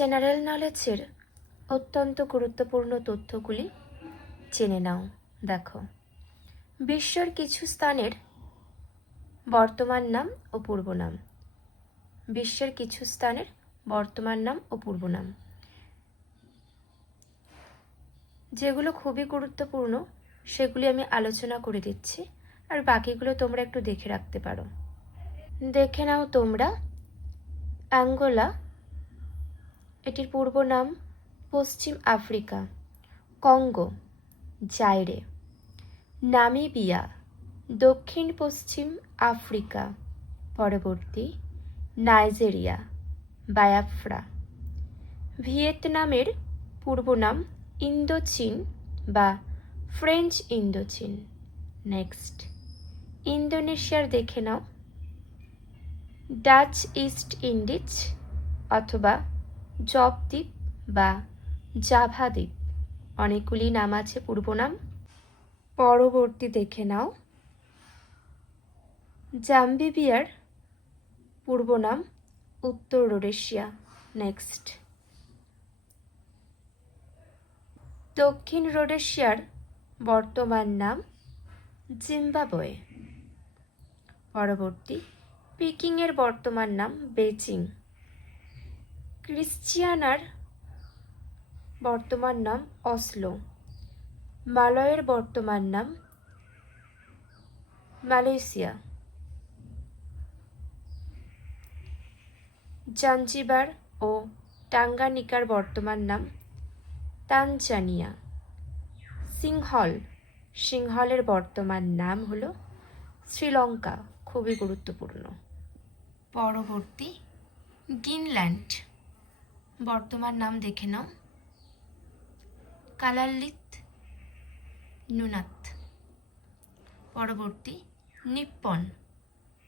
General নলেজের অত্যন্ত গুরুত্বপূর্ণ তথ্যগুলি জেনে নাও। দেখো, বিশ্বের কিছু স্থানের বর্তমান নাম ও পূর্ব নাম। বিশ্বের কিছু স্থানের বর্তমান নাম ও পূর্ব নাম, যেগুলো খুবই গুরুত্বপূর্ণ সেগুলি আমি আলোচনা করে দিচ্ছি, আর বাকিগুলো তোমরা একটু দেখে রাখতে পারো। দেখে নাও তোমরা। অ্যাঙ্গোলা, এটির পূর্ব নাম পশ্চিম আফ্রিকা। কঙ্গো, জাইরে। নামিবিয়া, দক্ষিণ পশ্চিম আফ্রিকা। পরবর্তী নাইজেরিয়া, বায়াফ্রা। ভিয়েতনামের পূর্ব নাম ইন্দোচীন বা ফ্রেঞ্চ ইন্দোচীন। নেক্সট, ইন্দোনেশিয়ার দেখে নাও, ডাচ ইস্ট ইন্ডিজ অথবা জব দ্বীপ বা জাভা দ্বীপ। অনেকগুলি নাম আছে পূর্ব নাম। পরবর্তী দেখে নাও, জাম্বিয়ার পূর্ব নাম উত্তর রোডেশিয়া। নেক্সট, দক্ষিণ রোডেশিয়ার বর্তমান নাম জিম্বাবুয়ে। পরবর্তী, পিকিংয়ের বর্তমান নাম বেজিং। ক্রিশ্চিয়ানার বর্তমান নাম অসলো। মালয়ের বর্তমান নাম মালয়েশিয়া। জাঞ্জিবার ও টাঙ্গানিকার বর্তমান নাম তানজানিয়া। সিংহলের বর্তমান নাম হলো শ্রীলঙ্কা, খুবই গুরুত্বপূর্ণ। পরবর্তী, গ্রিনল্যান্ড, বর্তমান নাম দেখে নাও কালাল্লিত নুনাত। পরবর্তী,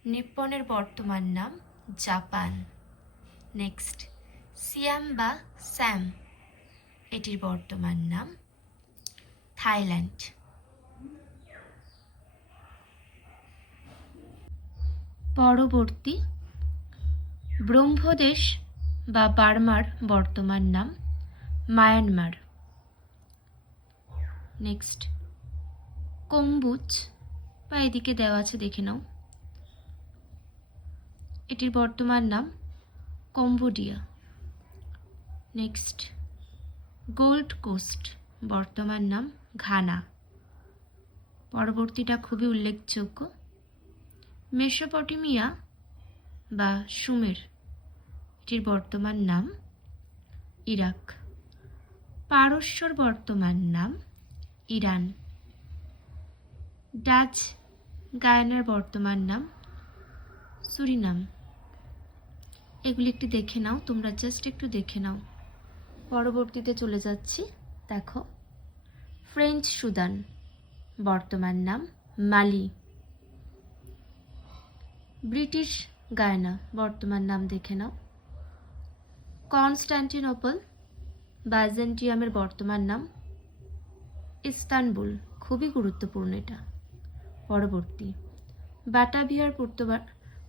নিপ্পনের বর্তমান নাম জাপান। নেক্সট, সিয়াম বা স্যাম, এটির বর্তমান নাম থাইল্যান্ড। পরবর্তী, ব্রহ্মদেশ বা বার্মার বর্তমান নাম মায়ানমার। নেক্সট, কম্বুজ বা এদিকে দেওয়া আছে দেখে নাও, এটির বর্তমান নাম কম্বোডিয়া। নেক্সট, গোল্ড কোস্ট, বর্তমান নাম ঘানা। পরবর্তীটা খুবই উল্লেখযোগ্য, মেসোপটেমিয়া বা সুমের, এটির বর্তমান নাম ইরাক। পারস্যর বর্তমান নাম ইরান। ডাচ গায়ানার বর্তমান নাম সুরিনাম। এগুলি একটু দেখে নাও, তোমরা জাস্ট একটু দেখে নাও। পরবর্তীতে চলে যাচ্ছি। দেখো, ফ্রেঞ্চ সুদান, বর্তমান নাম মালি। ব্রিটিশ গায়ানা, বর্তমান নাম দেখে নাও কনস্টান্টিনোপল। বাইজেন্টিয়ামের বর্তমান নাম ইস্তানবুল, খুবই গুরুত্বপূর্ণ এটা। পরবর্তী, বাটাভিয়ার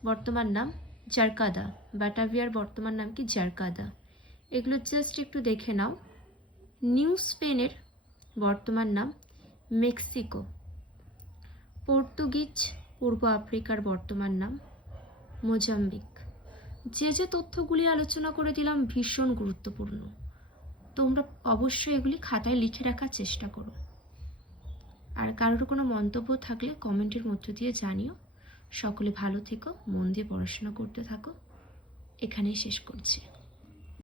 বর্তমান নাম জারকাদা। বাটাভিয়ার বর্তমান নাম কি? জারকাদা। এগুলো জাস্ট একটু দেখে নাও। নিউ স্পেনের বর্তমান নাম মেক্সিকো। পর্তুগিজ পূর্ব আফ্রিকার বর্তমান নাম মোজাম্বিক। যে তথ্যগুলি আলোচনা করে দিলাম ভীষণ গুরুত্বপূর্ণ, তোমরা অবশ্যই এগুলি খাতায় লিখে রাখার চেষ্টা করো। আর কারোর কোনো মন্তব্য থাকলে কমেন্টের মধ্য দিয়ে জানিও। সকলে ভালো থেকো, মন দিয়ে পড়াশোনা করতে থাকো। এখানেই শেষ করছি।